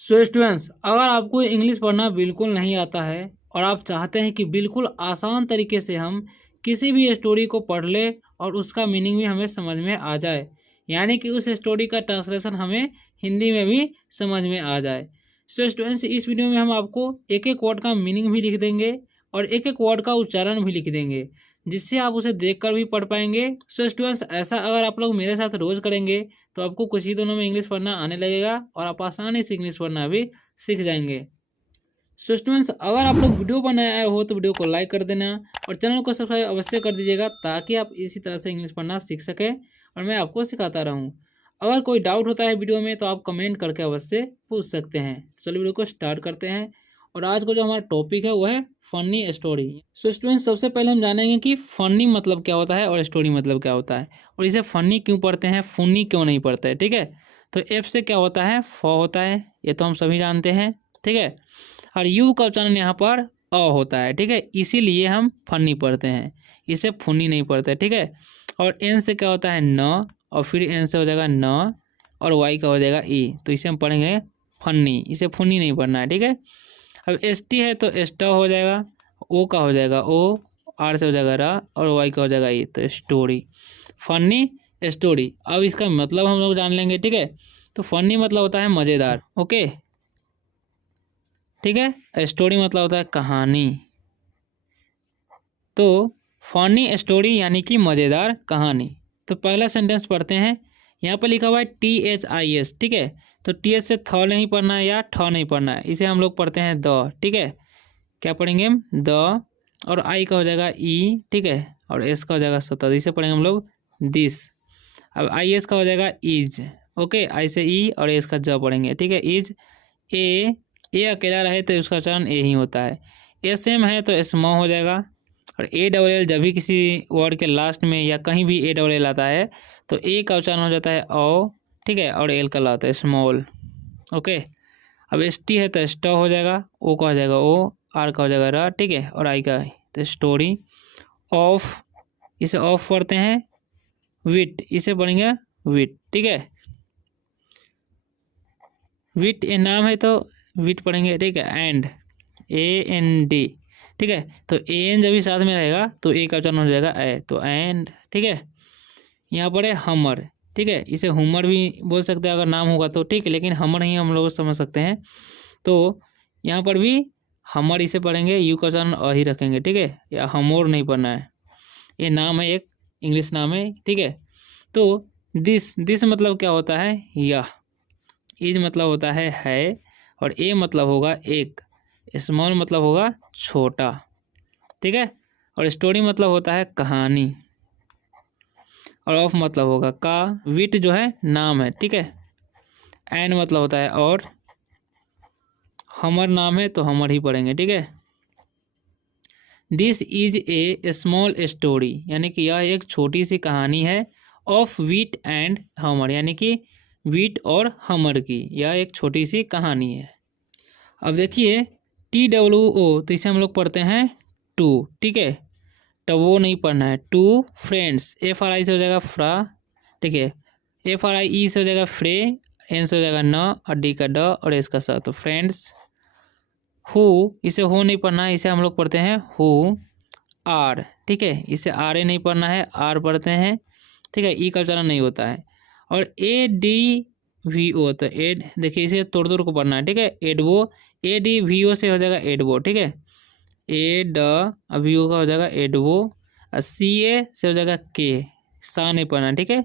So students, अगर आपको English पढ़ना बिल्कुल नहीं आता है और आप चाहते हैं कि बिल्कुल आसान तरीके से हम किसी भी स्टोरी को पढ़ ले और उसका मीनिंग भी हमें समझ में आ जाए, यानी कि उस स्टोरी का ट्रांसलेशन हमें हिंदी में भी समझ में आ जाए। सो स्टूडेंट्स, इस वीडियो में हम आपको एक एक वर्ड का मीनिंग भी लिख देंगे और एक एक वर्ड का उच्चारण भी लिख देंगे, जिससे आप उसे देखकर भी पढ़ पाएंगे। सो स्टूडेंट्स, ऐसा अगर आप लोग मेरे साथ रोज़ करेंगे तो आपको कुछ ही दिनों में इंग्लिश पढ़ना आने लगेगा और आप आसानी से इंग्लिश पढ़ना भी सीख जाएंगे। सो स्टूडेंट्स, अगर आप लोग वीडियो पर नए आए हो तो वीडियो को लाइक कर देना और चैनल को सब्सक्राइब अवश्य कर दीजिएगा, ताकि आप इसी तरह से इंग्लिश पढ़ना सीख सकें और मैं आपको सिखाता रहूं। अगर कोई डाउट होता है वीडियो में तो आप कमेंट करके अवश्य पूछ सकते हैं। तो चलिए वीडियो को स्टार्ट करते हैं। और आज का जो हमारा टॉपिक है वो है फनी स्टोरी। सो स्टूडेंट्स, सबसे पहले हम जानेंगे कि फनी मतलब क्या होता है और स्टोरी मतलब क्या होता है, और इसे फनी क्यों पढ़ते हैं, फुनी क्यों नहीं पढ़ते हैं। ठीक है, तो एफ से क्या होता है, फ होता है, ये तो हम सभी जानते हैं। ठीक है, और यू का उच्चारण यहाँ पर अ होता है। ठीक है, इसीलिए हम फनी पढ़ते हैं, इसे फुनी नहीं पढ़ते। ठीक है, और एन से क्या होता है, न, और फिर एन से हो जाएगा न, और वाई का हो जाएगा ई, तो इसे हम पढ़ेंगे फनी, इसे फुनी नहीं पढ़ना है। ठीक है, अब एस टी है तो एस्टा हो जाएगा, ओ का हो जाएगा ओ, आर से हो जाएगा रा, और वाई का हो जाएगा ई, तो स्टोरी, फनी स्टोरी। अब इसका मतलब हम लोग जान लेंगे। ठीक है, तो फनी मतलब होता है मज़ेदार। ओके, ठीक है, स्टोरी मतलब होता है कहानी। तो फनी स्टोरी यानी कि मज़ेदार कहानी। तो पहला सेंटेंस पढ़ते हैं। यहाँ पर लिखा हुआ है THIS। ठीक है, तो TH से थ नहीं पढ़ना है या ठ नहीं पढ़ना है, इसे हम लोग पढ़ते हैं द। ठीक है, क्या पढ़ेंगे हम, द, और आई का हो जाएगा ई। ठीक है, और एस का हो जाएगा सतत, इसे पढ़ेंगे हम लोग दिस। अब IS का हो जाएगा इज। ओके, आई से ई और एस का ज पढ़ेंगे। ठीक है, इज। ए अकेला रहे तो उसका उच्चारण ए ही होता है। एस एम है तो स्म हो जाएगा। और ALL जब भी किसी वर्ड के लास्ट में या कहीं भी ALL आता है तो ए का उच्चारण हो जाता है ओ। ठीक है, और एल का लाता है स्मॉल। ओके, अब ST है तो स्ट हो जाएगा, ओ का हो जाएगा ओ, आर का हो जाएगा र। ठीक है, और आई का तो स्टोरी। ऑफ, इसे ऑफ पढ़ते हैं। विट, इसे पढ़ेंगे विट। ठीक है, विट ए नाम है तो विट पढ़ेंगे। ठीक है, एंड, AND। ठीक है, तो AN जब भी साथ में रहेगा तो ए का उच्चारण हो जाएगा ए, तो एंड। ठीक है, यहाँ पर है हमर। ठीक है, इसे हुमर भी बोल सकते हैं अगर नाम होगा तो। ठीक है, लेकिन हमर ही हम लोग समझ सकते हैं। तो यहाँ पर भी हमर इसे पढ़ेंगे, यू का उच्चारण अ ही रखेंगे। ठीक है, या हमोर नहीं पढ़ना है, ये नाम है, एक इंग्लिश नाम है। ठीक है, तो दिस मतलब क्या होता है, यह। इज मतलब होता है, और ए मतलब होगा एक, स्मॉल मतलब होगा छोटा। ठीक है, और स्टोरी मतलब होता है कहानी, और ऑफ मतलब होगा का। विट जो है नाम है। ठीक है, एन मतलब होता है और, हमर नाम है तो हमर ही पढ़ेंगे। ठीक है, this is a small story, यानी कि यह एक छोटी सी कहानी है। ऑफ वीट एंड हमर, यानी कि वीट और हमर की यह एक छोटी सी कहानी है। अब देखिए TWO, तो इसे हम लोग पढ़ते हैं टू। ठीक है, टवो नहीं पढ़ना है, टू फ्रेंड्स। FRI से हो जाएगा फ्रा। ठीक है, FRIE से हो जाएगा फ्रे, एन से हो जाएगा न, और डी का ड, और एस का स, तो फ्रेंड्स। हु, इसे हो नहीं पढ़ना है, इसे हम लोग पढ़ते हैं हु आर। ठीक है, इसे आर ए नहीं पढ़ना है, आर पढ़ते हैं। ठीक है, ई का उच्चारण नहीं होता है। और ADVO, तो एड, देखिए इसे तोड़ तोड़ को पढ़ना है। ठीक है, एडवो, ADVO से हो जाएगा एडवो। ठीक है, VO का हो जाएगा एडवो, और CA से हो जाएगा के, सा नहीं पढ़ना। ठीक है,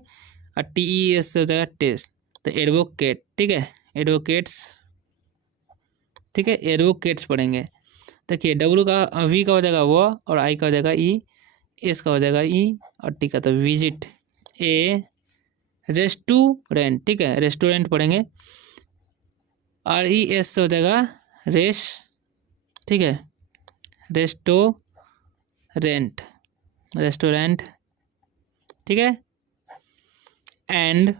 और TES से हो जाएगा टेस्ट, तो एडवोकेट। ठीक है, एडवोकेट्स। ठीक है, एडवोकेट्स पढ़ेंगे। देखिए W का, V का हो जाएगा वो, और I का हो जाएगा ई, एस का हो जाएगा ई, और टी का तो विजिट। ए रेस्टोरेंट। ठीक है, रेस्टोरेंट पढ़ेंगे, RES से हो जाएगा रेस। ठीक है, रेस्टोरेंट, रेस्टोरेंट। ठीक है, एंड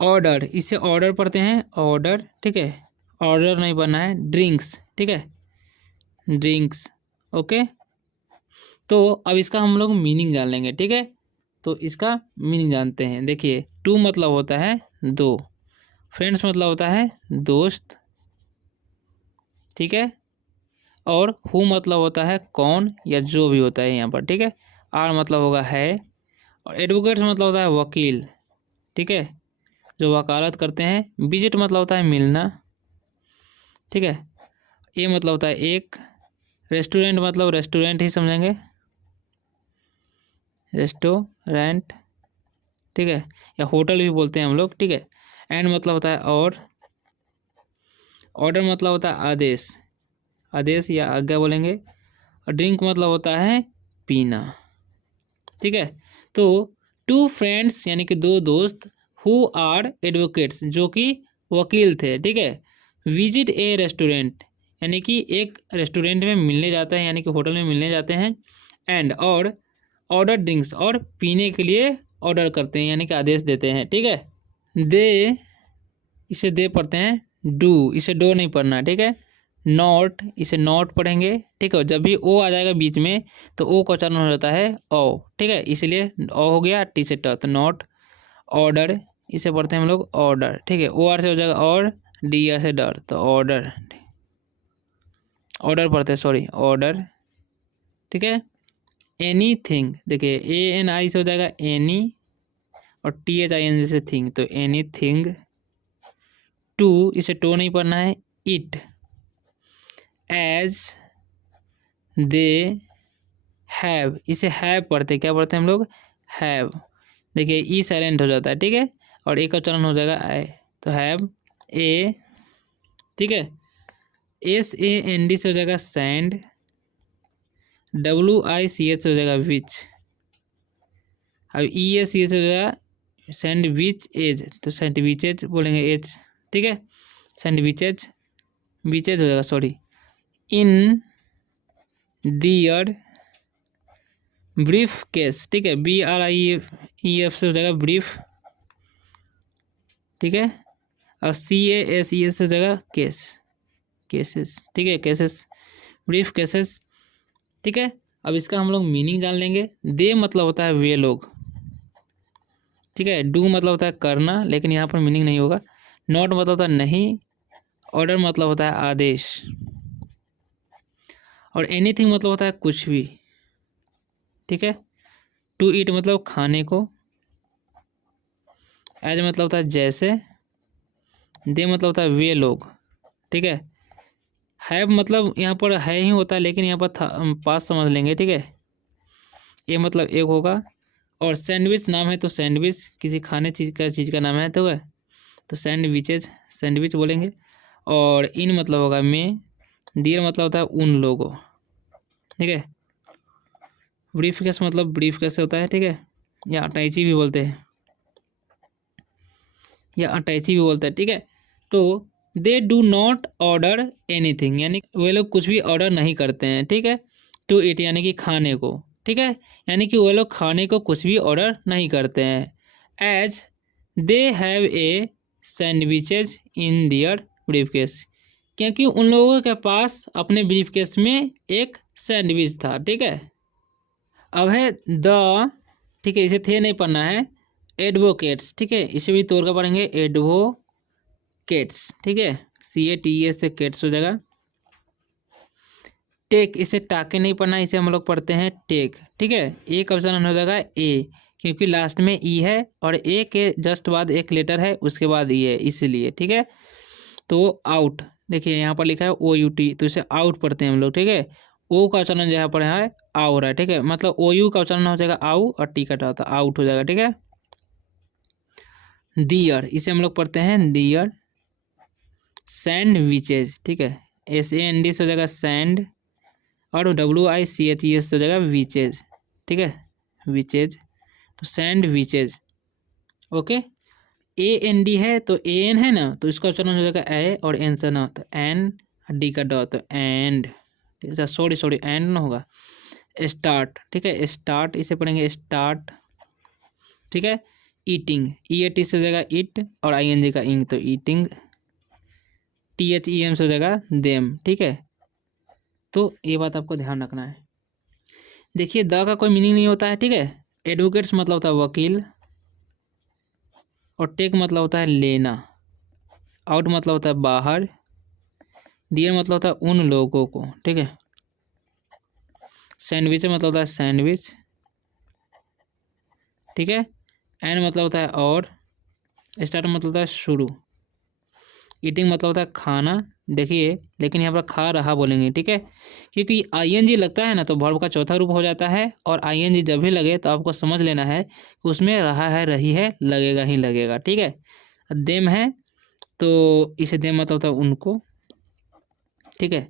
ऑर्डर, इसे ऑर्डर पढ़ते हैं ऑर्डर। ठीक है, ऑर्डर नहीं पढ़ना है, ड्रिंक्स। ठीक है, ड्रिंक्स। ओके, तो अब इसका हम लोग मीनिंग जान लेंगे। ठीक है, तो इसका मीनिंग जानते हैं। देखिए टू मतलब होता है दो, फ्रेंड्स मतलब होता है दोस्त, ठीक है। और हु मतलब होता है कौन या जो भी होता है यहाँ पर, ठीक है। आर मतलब होगा है, और एडवोकेट्स मतलब होता है वकील, ठीक है, जो वकालत करते हैं। विजिट मतलब होता है मिलना, ठीक है। ए मतलब होता है एक, रेस्टोरेंट मतलब रेस्टोरेंट ही समझेंगे, रेस्टोरेंट, ठीक है, या होटल भी बोलते हैं हम लोग, ठीक है। एंड मतलब होता है और, ऑर्डर मतलब होता है आदेश, आदेश या आज्ञा बोलेंगे। और ड्रिंक मतलब होता है पीना, ठीक है। तो टू फ्रेंड्स यानी कि दो दोस्त, हु आर एडवोकेट्स जो कि वकील थे, ठीक है, विजिट ए रेस्टोरेंट यानी कि एक रेस्टोरेंट में मिलने जाते हैं, यानी कि होटल में मिलने जाते हैं। एंड और ऑर्डर ड्रिंक्स और पीने के लिए ऑर्डर करते हैं, यानी कि आदेश देते हैं, ठीक है। दे, इसे दे पढ़ते हैं, डू इसे डो नहीं पढ़ना, ठीक है। नॉट इसे नॉट पढ़ेंगे, ठीक है। जब भी ओ आ जाएगा बीच में तो ओ का उच्चारण हो जाता है ओ, ठीक है, इसलिए ओ हो गया, टी से ट, तो नॉट। ऑर्डर इसे पढ़ते हैं हम लोग ऑर्डर, ठीक है, ओ आर से हो जाएगा और, डी आर से डर, तो ऑर्डर, ऑर्डर पढ़ते हैं, सॉरी ऑर्डर, ठीक है। एनी थिंग, देखिए ए एन आई से हो जाएगा एनी, और T H I N G से थिंग, तो एनी थिंग। टू इसे टो नहीं पढ़ना है, इट, एज दे हैव इसे हैव पढ़ते, क्या पढ़ते हैं हम लोग, हैव, देखिए ई साइलेंट हो जाता है, ठीक है, और ए का उच्चारण हो जाएगा आई, तो हैव ए, ठीक है। एस ए एन डी से हो जाएगा sand, W I C H से हो जाएगा विच, अब ई एस सी एच से हो जाएगा सैंडविच एज, तो सैंडविचेज बोलेंगे एज, ठीक है, सैंडविचेज, बीचेज हो जाएगा, सॉरी। इन दियर ब्रीफ केस, ठीक है, B R I E F से हो जाएगा ब्रीफ, ठीक है, और सी ए एस ई एस से हो जाएगा केस, केसेस, ठीक है, केसेस, ब्रीफ केसेस, ठीक है। अब इसका हम लोग मीनिंग जान लेंगे। दे मतलब होता है वे लोग, ठीक है। डू मतलब होता है करना, लेकिन यहाँ पर मीनिंग नहीं होगा। नॉट मतलब होता है नहीं, ऑर्डर मतलब होता है आदेश, और एनीथिंग मतलब होता है कुछ भी, ठीक है। टू ईट मतलब खाने को, एज मतलब होता है जैसे, दे मतलब होता है वे लोग, ठीक है। हैव मतलब यहाँ पर है ही होता है, लेकिन यहाँ पर पास समझ लेंगे, ठीक है। ये मतलब एक होगा, और सैंडविच नाम है तो सैंडविच किसी खाने चीज़ का नाम है, तो सैंडविचेज, सैंडविच बोलेंगे। और इन मतलब होगा में, डियर मतलब होता है उन लोगों, ठीक है। ब्रीफ केस मतलब ब्रीफ केस होता है, ठीक है, या अटैची भी बोलते हैं, या अटैची भी बोलते हैं, ठीक है। तो they do not order anything यानी वे लोग कुछ भी ऑर्डर नहीं करते हैं, ठीक है। टू इट यानी कि खाने को, ठीक है, यानी कि वे लोग खाने को कुछ भी ऑर्डर नहीं करते हैं। As they have a sandwiches in their briefcase, क्योंकि उन लोगों के पास अपने ब्रीफकेस में एक सैंडविच था, ठीक है। अब है द, ठीक है, इसे थे नहीं पढ़ना है, एडवोकेट्स, ठीक है, इसे भी तोड़ कर पढ़ेंगे, एडवोकेट्स, ठीक है, सी ए टी एस से केट्स हो जाएगा। टेक इसे टाके नहीं पढ़ना, इसे हम लोग पढ़ते हैं टेक, ठीक है। ए का उच्चारण हो जाएगा ए, क्योंकि लास्ट में ई है और ए के जस्ट बाद एक लेटर है, उसके बाद ई है, इसलिए, ठीक है। तो आउट, देखिए यहाँ पर लिखा है ओ यू टी, तो इसे आउट पढ़ते हैं हम लोग, ठीक है। ओ का उच्चारण यहाँ पर है आ हो रहा है, ठीक है, मतलब ओ यू का उच्चारण हो जाएगा आउ, और टी का होता है आउट हो जाएगा, ठीक है। दियर इसे हम लोग पढ़ते हैं दियर सैंडविचेज, ठीक है, एस ए एन डी से हो जाएगा सैंड, और W I C H E S से हो जाएगा विचेज, ठीक है, विचेज, तो sandwiches, okay. A N D है तो ए एन है ना, तो इसका उच्चारण हो जाएगा ए, और एन से ना, तो एन, डी का डॉ, तो एंड, ठीक है, सॉरी एंड ना होगा, स्टार्ट, ठीक है, स्टार्ट इसे पढ़ेंगे स्टार्ट, ठीक है। ईटिंग ई ए टी से हो जाएगा इट, और आई एन जी का इंग, तो eating, T H E M से हो जाएगा देम, ठीक है। तो ये बात आपको ध्यान रखना है। देखिए द का कोई मीनिंग नहीं होता है, ठीक है। एडवोकेट्स मतलब होता है वकील, और टेक मतलब होता है लेना, आउट मतलब होता है बाहर, डियर मतलब होता है उन लोगों को, ठीक है। सैंडविच मतलब होता है सैंडविच, ठीक है। एंड मतलब होता है और, स्टार्ट मतलब होता है शुरू, ईटिंग मतलब होता है खाना, देखिए लेकिन यहाँ पर खा रहा बोलेंगे, ठीक है, क्योंकि आईएनजी लगता है ना तो वर्ब का चौथा रूप हो जाता है, और आईएनजी जब भी लगे तो आपको समझ लेना है कि उसमें रहा है, रही है, लगेगा ही लगेगा, ठीक है। देम है तो इसे देम मतलब होता है उनको, ठीक है।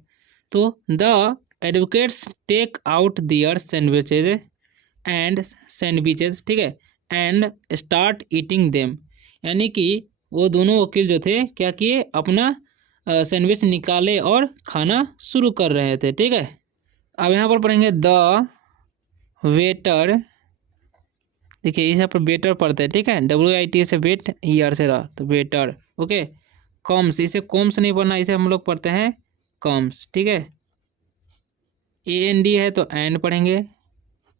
तो the advocates take out their sandwiches and sandwiches, ठीक है, एंड स्टार्ट ईटिंग देम, यानी कि वो दोनों वकील जो थे क्या किए, अपना सैंडविच निकाले और खाना शुरू कर रहे थे, ठीक है। अब यहाँ पर पढ़ेंगे द वेटर, देखिए यहाँ पर वेटर पढ़ते हैं, ठीक है, WIT से वेट, ER से रहा तो वेटर, ओके। कॉम्स, इसे कॉम्स नहीं पढ़ना, इसे हम लोग पढ़ते हैं कॉम्स, ठीक है। AND है तो एंड पढ़ेंगे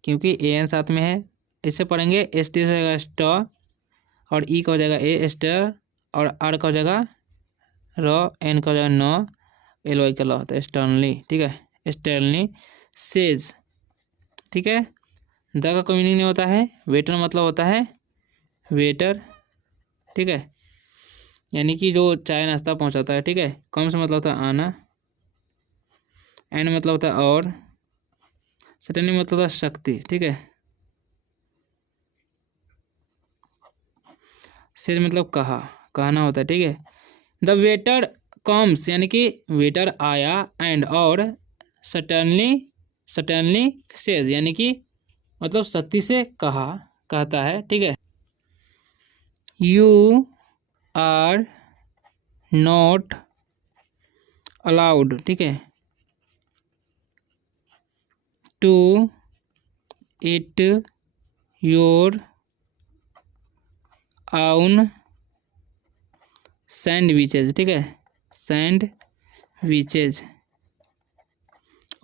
क्योंकि AN साथ में है, इसे पढ़ेंगे ST हो जाएगा स्टॉ, और E का हो जाएगा ए स्टर, और R का हो जाएगा र, N का हो जाएगा न, LY का ल होता है स्टर्नली, ठीक है, स्टर्नली सेज, ठीक है। द का कोई मीनिंग नहीं होता है, वेटर मतलब होता है वेटर, ठीक है, यानी कि जो चाय नाश्ता पहुंचाता है, ठीक है। कम्स मतलब होता है आना, एंड मतलब होता है और, सडनली मतलब होता है शक्ति, ठीक है। सेज मतलब कहा, कहना होता है, ठीक है। द वेटर कम्स यानी कि वेटर आया, एंड और सटनली, सटनली सेज यानी कि मतलब सख्ती से कहा, कहता है, ठीक है। यू आर नॉट अलाउड, ठीक है, to eat your own sandwiches, ठीक है, सैंडविचेज,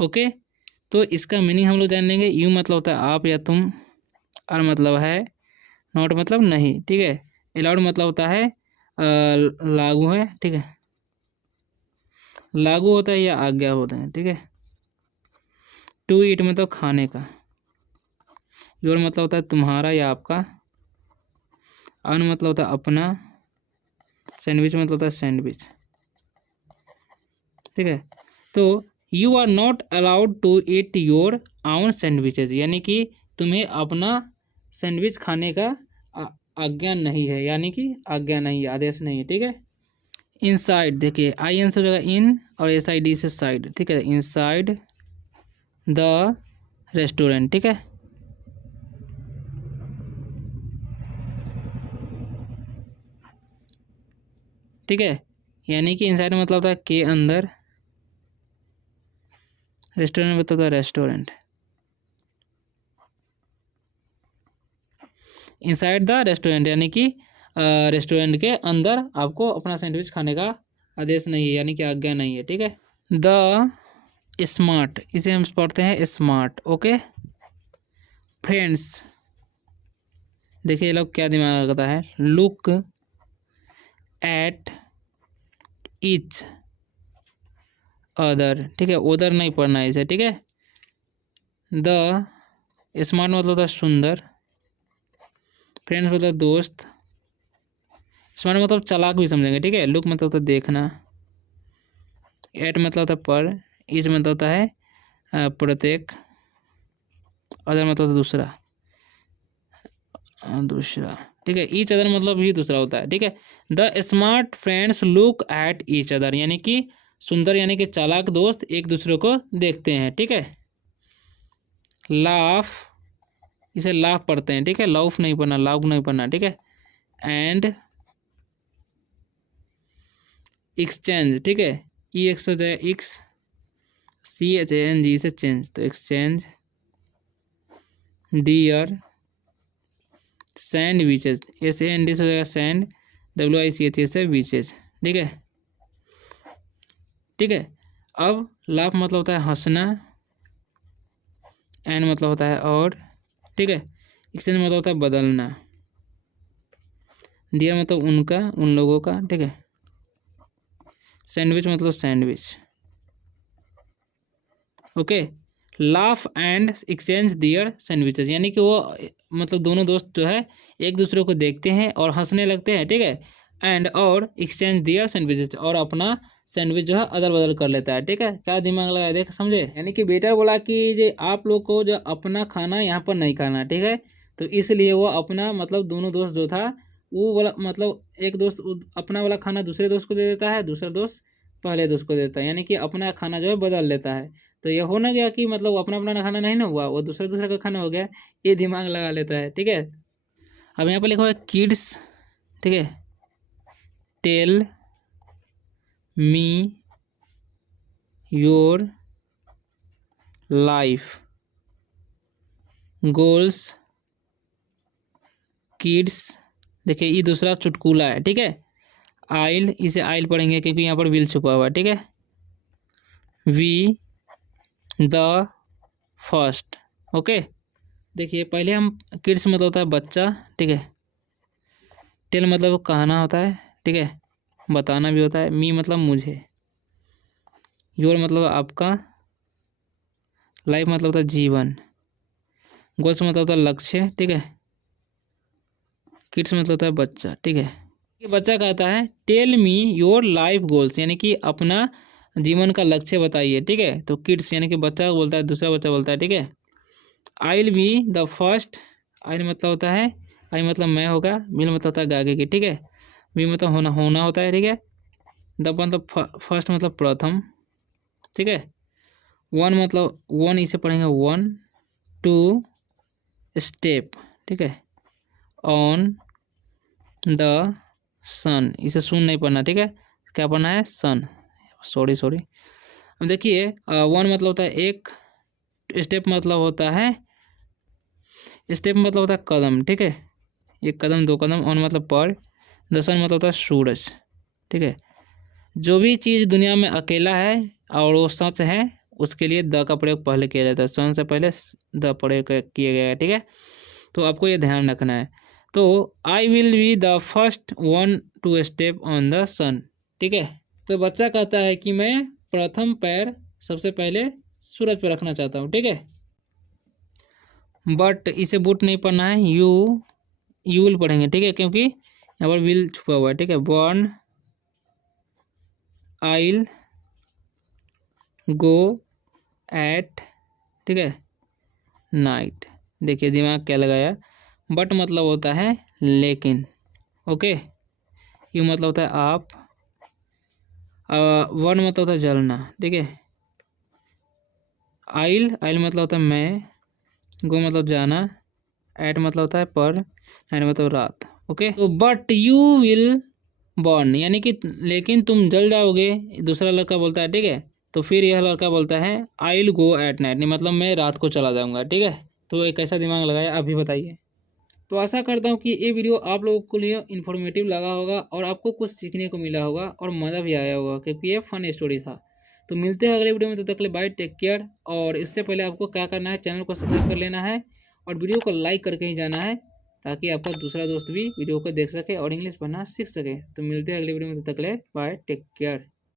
ओके। तो इसका मीनिंग हम लोग जान लेंगे। यू मतलब होता है आप या तुम, और मतलब है नॉट मतलब नहीं, ठीक है। अलाउड मतलब होता है लागू है, ठीक है, लागू होता है या आज्ञा होता है, ठीक है। टू ईट मतलब खाने का, योर मतलब होता है तुम्हारा या आपका, अन मतलब होता है अपना, सैंडविच मतलब होता है सैंडविच, ठीक है। तो you are not allowed to eat your own sandwiches, यानी कि तुम्हें अपना सैंडविच खाने का आज्ञा नहीं है, यानी कि आज्ञा नहीं है, आदेश नहीं है, ठीक है। इनसाइड, देखिए IN से हो जाएगा इन, और SID से साइड, ठीक है, इनसाइड द रेस्टोरेंट, ठीक है। ठीक है, यानी कि इनसाइड मतलब होता है के अंदर, रेस्टोरेंट मतलब होता है रेस्टोरेंट, इनसाइड द रेस्टोरेंट यानी कि रेस्टोरेंट के अंदर आपको अपना सैंडविच खाने का आदेश नहीं है, यानी कि आज्ञा नहीं है, ठीक है। द स्मार्ट, इसे हम पढ़ते हैं स्मार्ट, ओके। फ्रेंड्स, देखिए ये लोग क्या दिमाग लगाता है, लुक एट ईच अदर, ठीक है, उधर नहीं पढ़ना है इसे, ठीक है। द स्मार्ट मतलब होता है सुंदर, फ्रेंड्स मतलब दोस्त, स्मार्ट मतलब चालाक भी समझेंगे, ठीक है। लुक मतलब होता है देखना, एट मतलब होता है पर, ईच मतलब होता है प्रत्येक, अदर मतलब होता है दूसरा, दूसरा, ठीक है। ईच अदर मतलब भी दूसरा होता है, ठीक है। The smart friends look at each other, यानी कि सुंदर यानी कि चालाक दोस्त एक दूसरे को देखते हैं, ठीक है। लाफ, इसे लाफ पढ़ते हैं, ठीक है, लाउफ नहीं पढ़ना, लाउफ नहीं पढ़ना, ठीक है। एंड एक्सचेंज, ठीक है, EX हो जाए एक्स, CHANG से चेंज, तो एक्सचेंज, डियर सैंडविचेज, SAND से हो जाएगा सैंड, WICH से विचेज, ठीक है, ठीक है। अब लाफ मतलब होता है हंसना, एंड मतलब होता है और, ठीक है, एक्सचेंज मतलब होता है बदलना, डियर मतलब उनका, उन लोगों का, ठीक है। सैंडविच मतलब sandwich. Okay. Laugh and exchange their sandwiches, यानी कि वो मतलब दोनों दोस्त जो है एक दूसरे को देखते हैं और हंसने लगते हैं, ठीक है। एंड और एक्सचेंज दियर सैंडविचेस, और अपना सैंडविच जो है अदल बदल कर लेता है, ठीक है। क्या दिमाग लगाया, देख समझे। यानी कि बेटर बोला कि जो आप लोग को जो अपना खाना यहाँ पर नहीं खाना, ठीक है। तो इसलिए वो अपना मतलब दोनों दोस्त जो था वो वाला मतलब एक दोस्त अपना वाला खाना दूसरे दोस्त को दे देता है, दूसरा दोस्त पहले दोस्त को देता है, यानी कि अपना खाना जो है बदल लेता है। तो ये हो ना गया कि मतलब अपना अपना खाना नहीं ना हुआ, वो दूसरा दूसरा का खाना हो गया, ये दिमाग लगा लेता है, ठीक है। अब यहाँ पर लिखा हुआ है किड्स, ठीक है। Tell me your life goals kids. देखिए ये दूसरा चुटकुला है, ठीक है। आइल, इसे आइल पढ़ेंगे क्योंकि यहाँ पर विल छुपा हुआ है, ठीक है। We the first. ओके। देखिए पहले हम किड्स मतलब होता है बच्चा, ठीक है। टेल मतलब कहना होता है, ठीक है, बताना भी होता है। मी मतलब मुझे। योर मतलब आपका। लाइफ मतलब होता है जीवन। गोल्स मतलब होता है लक्ष्य, ठीक है। किड्स मतलब होता है बच्चा, ठीक है। ये बच्चा कहता है tell me your life goals, यानी कि अपना जीवन का लक्ष्य बताइए, ठीक है। तो किड्स यानी कि बच्चा बोलता है, दूसरा बच्चा बोलता है, ठीक है। I will be the first. I मतलब होता है, आई मतलब मैं होगा, विल मतलब होता है आगे की, ठीक है। बी मतलब होना, होना होता है, ठीक है। द मतलब फर्स्ट मतलब प्रथम, ठीक है। वन मतलब वन, इसे पढ़ेंगे वन टू स्टेप, ठीक है। ऑन द सन, इसे सुन नहीं पढ़ना, ठीक है। क्या पढ़ना है, सन, सॉरी। अब देखिए वन मतलब होता है एक, स्टेप मतलब होता है, स्टेप मतलब होता है कदम, ठीक है। एक कदम, दो कदम। ऑन मतलब पर। द सन मतलब होता है सूरज, ठीक है। जो भी चीज़ दुनिया में अकेला है और वो सच है, उसके लिए द का प्रयोग पहले किया जाता है, सन से पहले द प्रयोग किया गया है, ठीक है। तो आपको ये ध्यान रखना है। तो I will be the first one to step on the sun, ठीक है। तो बच्चा कहता है कि मैं प्रथम पैर सबसे पहले सूरज पर रखना चाहता हूँ, ठीक है। बट इसे बुट नहीं पढ़ना है, यू विल पढ़ेंगे, ठीक है, क्योंकि यहाँ पर विल छुपा हुआ है, ठीक है। बॉर्न आइल गो एट, ठीक है, नाइट। देखिए दिमाग क्या लगाया। बट मतलब होता है लेकिन, ओके। यू मतलब होता है आप। वन मतलब होता है जलना, ठीक है। आइल मतलब होता है मैं। गो मतलब जाना। एट मतलब होता है पर। नाइट मतलब रात, ओके। तो बट यू विल बॉर्न, यानी कि लेकिन तुम जल जाओगे, दूसरा लड़का बोलता है, ठीक है। तो फिर यह लड़का बोलता है I will go at night, नहीं मतलब मैं रात को चला जाऊंगा, ठीक है। तो एक कैसा दिमाग लगाया, अभी बताइए। तो आशा करता हूँ कि ये वीडियो आप लोगों के लिए इन्फॉर्मेटिव लगा होगा और आपको कुछ सीखने को मिला होगा और मज़ा भी आया होगा, क्योंकि ये फन स्टोरी था। तो मिलते हैं अगले वीडियो में, तब तक के लिए बाय, टेक केयर। और इससे पहले आपको क्या करना है, चैनल को सब्सक्राइब कर लेना है और वीडियो को लाइक करके ही जाना है, ताकि आपका दूसरा दोस्त भी वीडियो को देख सके और इंग्लिश पढ़ना सीख सके। तो मिलते हैं अगले वीडियो में, तब तक के लिए बाय, टेक केयर।